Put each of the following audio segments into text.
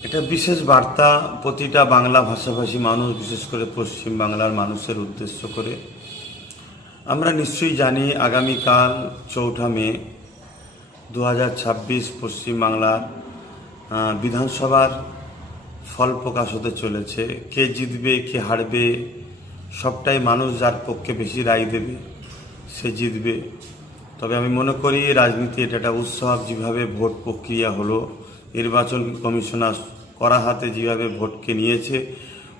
এটা বিশেষ বার্তা প্রতিটা বাংলা ভাষাভাষী মানুষ, বিশেষ করে পশ্চিম বাংলার মানুষের উদ্দেশ্য করে। আমরা নিশ্চয়ই জানি আগামীকাল 4 মে 2026 পশ্চিমবাংলার বিধানসভার ফল প্রকাশ হতে চলেছে। কে জিতবে কে হারবে সবটাই মানুষ যার পক্ষে বেশি রায় দেবে সে জিতবে। তবে আমি মনে করি রাজনীতি এটা একটা উৎসব। যেভাবে ভোট প্রক্রিয়া হলো, নির্বাচন কমিশনার করা হাতে যেভাবে ভোটকে নিয়েছে,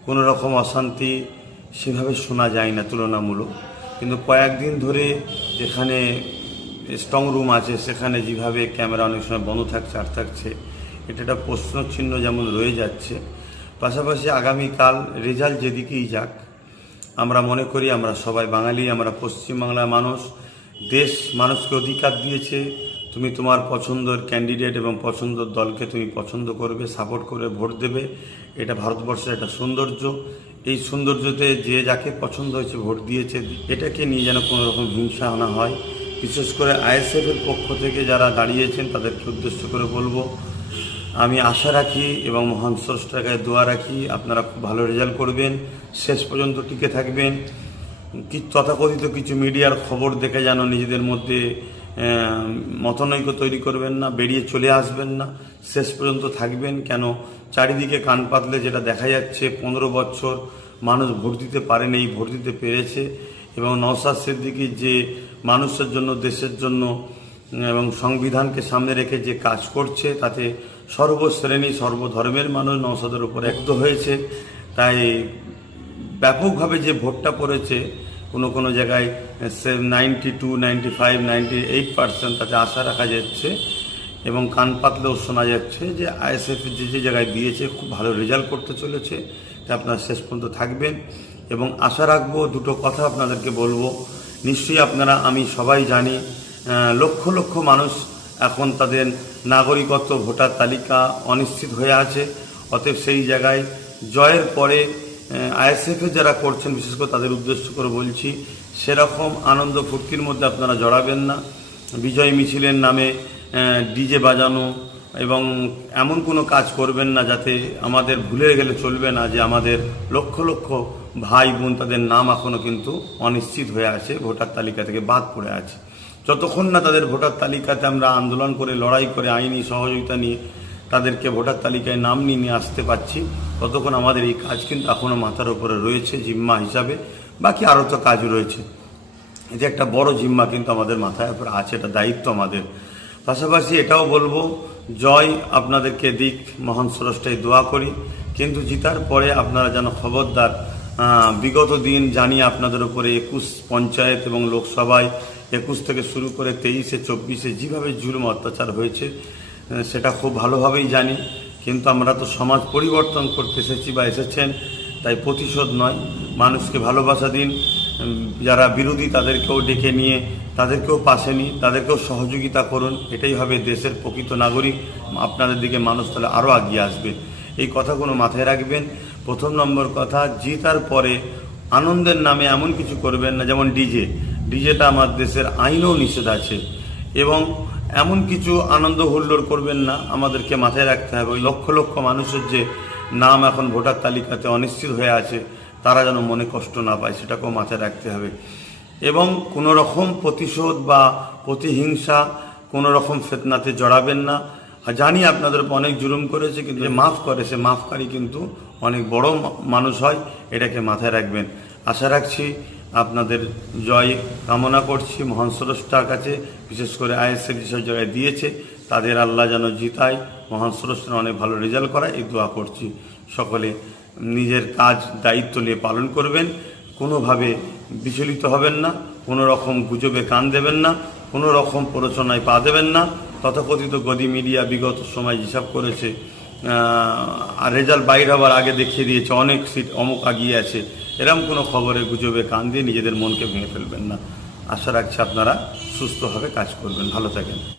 কোনো রকম অশান্তি সেভাবে শোনা যায় না তুলনামূলক। কিন্তু কয়েকদিন ধরে যেখানে স্ট্রং রুম আছে সেখানে যেভাবে ক্যামেরা অনেক সময় বন্ধ থাকছে আর থাকছে, এটা একটা প্রশ্নচিহ্ন যেমন রয়ে যাচ্ছে। পাশাপাশি আগামীকাল রেজাল্ট যেদিকেই যাক, আমরা মনে করি আমরা সবাই বাঙালি, আমরা পশ্চিমবাংলার মানুষ। দেশ মানুষকে অধিকার দিয়েছে, তুমি তোমার পছন্দের ক্যান্ডিডেট এবং পছন্দের দলকে তুমি পছন্দ করবে, সাপোর্ট করে ভোট দেবে। এটা ভারতবর্ষের একটা সৌন্দর্য। এই সৌন্দর্যতে যে যাকে পছন্দ হয়েছে ভোট দিয়েছে, এটাকে নিয়ে যেন কোনো রকম হিংসা না হয়। বিশেষ করে আইএসএফের পক্ষ থেকে যারা দাঁড়িয়েছেন তাদেরকে উদ্দেশ্য করে বলবো, আমি আশা রাখি এবং মহান স্রষ্টার কাছে দোয়া রাখি আপনারা খুব ভালো রেজাল্ট করবেন, শেষ পর্যন্ত টিকে থাকবেন। তথাকথিত কিছু মিডিয়ার খবর দেখে যেন নিজেদের মধ্যে মতনৈক্য তৈরি করবেন না, বেরিয়ে চলে আসবেন না, শেষ পর্যন্ত থাকবেন। কেন চারিদিকে কান পাতলে যেটা দেখা যাচ্ছে, 15 বছর মানুষ ভোট দিতে পারেনি, ভোট দিতে পেরেছে। এবং নওশাদ সিদ্দিকী যে মানুষের জন্য, দেশের জন্য এবং সংবিধানকে সামনে রেখে যে কাজ করছে, তাতে সর্বশ্রেণী সর্বধর্মের মানুষ নওশাদের উপর একত্র হয়েছে। তাই ব্যাপকভাবে যে ভোটটা পড়েছে, কোনো জায়গায় 92, 95, 98% তাতে আশা রাখা যাচ্ছে। এবং কান পাতলেও শোনা যাচ্ছে যে আইএসএফ যে জায়গায় দিয়েছে খুব ভালো রেজাল্ট করতে চলেছে। তাই আপনারা শেষ পর্যন্ত থাকবেন এবং আশা রাখবো। দুটো কথা আপনাদেরকে বলবো, নিশ্চয়ই আপনারা, আমি সবাই জানি, লক্ষ লক্ষ মানুষ এখন তাদের নাগরিকত্ব ভোটার তালিকা অনিশ্চিত হয়ে আছে। অতএব সেই জায়গায় জয়ের পরে আইএসএফে যারা করছেন, বিশেষ করে তাদের উদ্দেশ্য করে বলছি, সেরকম আনন্দ ফুর্তির মধ্যে আপনারা জড়াবেন না। বিজয় মিছিলের নামে ডিজে বাজানো এবং এমন কোনো কাজ করবেন না যাতে আমাদের ভুলে গেলে চলবে না যে আমাদের লক্ষ লক্ষ ভাই বোন, তাদের নাম এখনও কিন্তু অনিশ্চিত হয়ে আছে, ভোটার তালিকা থেকে বাদ পড়ে আছে। যতক্ষণ না তাদের ভোটার তালিকাতে আমরা আন্দোলন করে, লড়াই করে, আইনি সহযোগিতা নিয়ে তাদেরকে ভোটার তালিকায় নাম নিয়ে আসতে পারছি, ততক্ষণ আমাদের এই কাজ কিন্তু এখনও মাথার উপরে রয়েছে জিম্মা হিসাবে। বাকি আরও তো কাজ রয়েছে, এটা একটা বড় জিম্মা কিন্তু আমাদের মাথার উপরে আছে, এটা দায়িত্ব আমাদের। পাশাপাশি এটাও বলবো, জয় আপনাদেরকে দিক, মহান স্রষ্টায় দোয়া করি। কিন্তু জিতার পরে আপনারা যেন খবরদার, বিগত দিন জানি আপনাদের উপরে 21 পঞ্চায়েত এবং লোকসভায় 21 থেকে শুরু করে 23-এ 24-এ যেভাবে জুলুম অত্যাচার হয়েছে সেটা খুব ভালোভাবেই জানি। কিন্তু আমরা তো সমাজ পরিবর্তন করতে এসেছি বা এসেছেন, তাই প্রতিশোধ নয়, মানুষকে ভালোবাসা দিন। যারা বিরোধী তাদেরকেও ডেকে নিয়ে তাদেরকেও পাশে নিয়ে তাদেরকেও সহযোগিতা করুন। এটাই হবে দেশের প্রকৃত নাগরিক। আপনাদের দিকে মানুষ তাহলে আরও এগিয়ে আসবে। এই কথাগুলো মাথায় রাখবেন। প্রথম নম্বর কথা, জিতার পরে আনন্দের নামে এমন কিছু করবেন না, যেমন ডিজেটা আমার দেশের আইনেও নিষেধ আছে। এবং এমন কিছু আনন্দ হুল্লোড় করবেন না। আমাদেরকে মাথায় রাখতে হবে, ওই লক্ষ লক্ষ মানুষের যে নাম এখন ভোটার তালিকাতে অনিশ্চিত হয়ে আছে, তারা যেন মনে কষ্ট না পায়, সেটাকেও মাথায় রাখতে হবে। এবং কোনো রকম প্রতিশোধ বা প্রতিহিংসা, কোনো রকম ফিতনাতে জড়াবেন না। জানি আপনাদের উপর অনেক জুলুম করেছে, কিন্তু যে মাফ করে সে মাফকারী কিন্তু অনেক বড় মানুষ হয়, এটাকে মাথায় রাখবেন। আশা রাখছি আপনাদের জয় কামনা করছি মহান স্রষ্টার কাছে। বিশেষ করে আইএসএফ যেসব জায়গায় দিয়েছে তাদের আল্লাহ যেন জিতায়, মহান স্রষ্টার অনেক ভালো রেজাল্ট করায় এই দোয়া করছি। সকলে নিজের কাজ দায়িত্ব নিয়ে পালন করবেন, কোনোভাবে বিচলিত হবেন না, কোনো রকম গুজবে কান দেবেন না, কোনো রকম প্ররোচনায় পা দেবেন না। তথাকথিত গদি মিডিয়া বিগত সময় হিসাব করেছে, আর রেজাল্ট বাইর হওয়ার আগে দেখিয়ে দিয়েছে অনেক সিট অমুক আগিয়ে আছে। এরকম কোনো খবরে গুজবে কান দিয়ে নিজেদের মনকে ভেঙে ফেলবেন না। আশা রাখছি আপনারা সুস্থভাবে কাজ করবেন। ভালো থাকেন।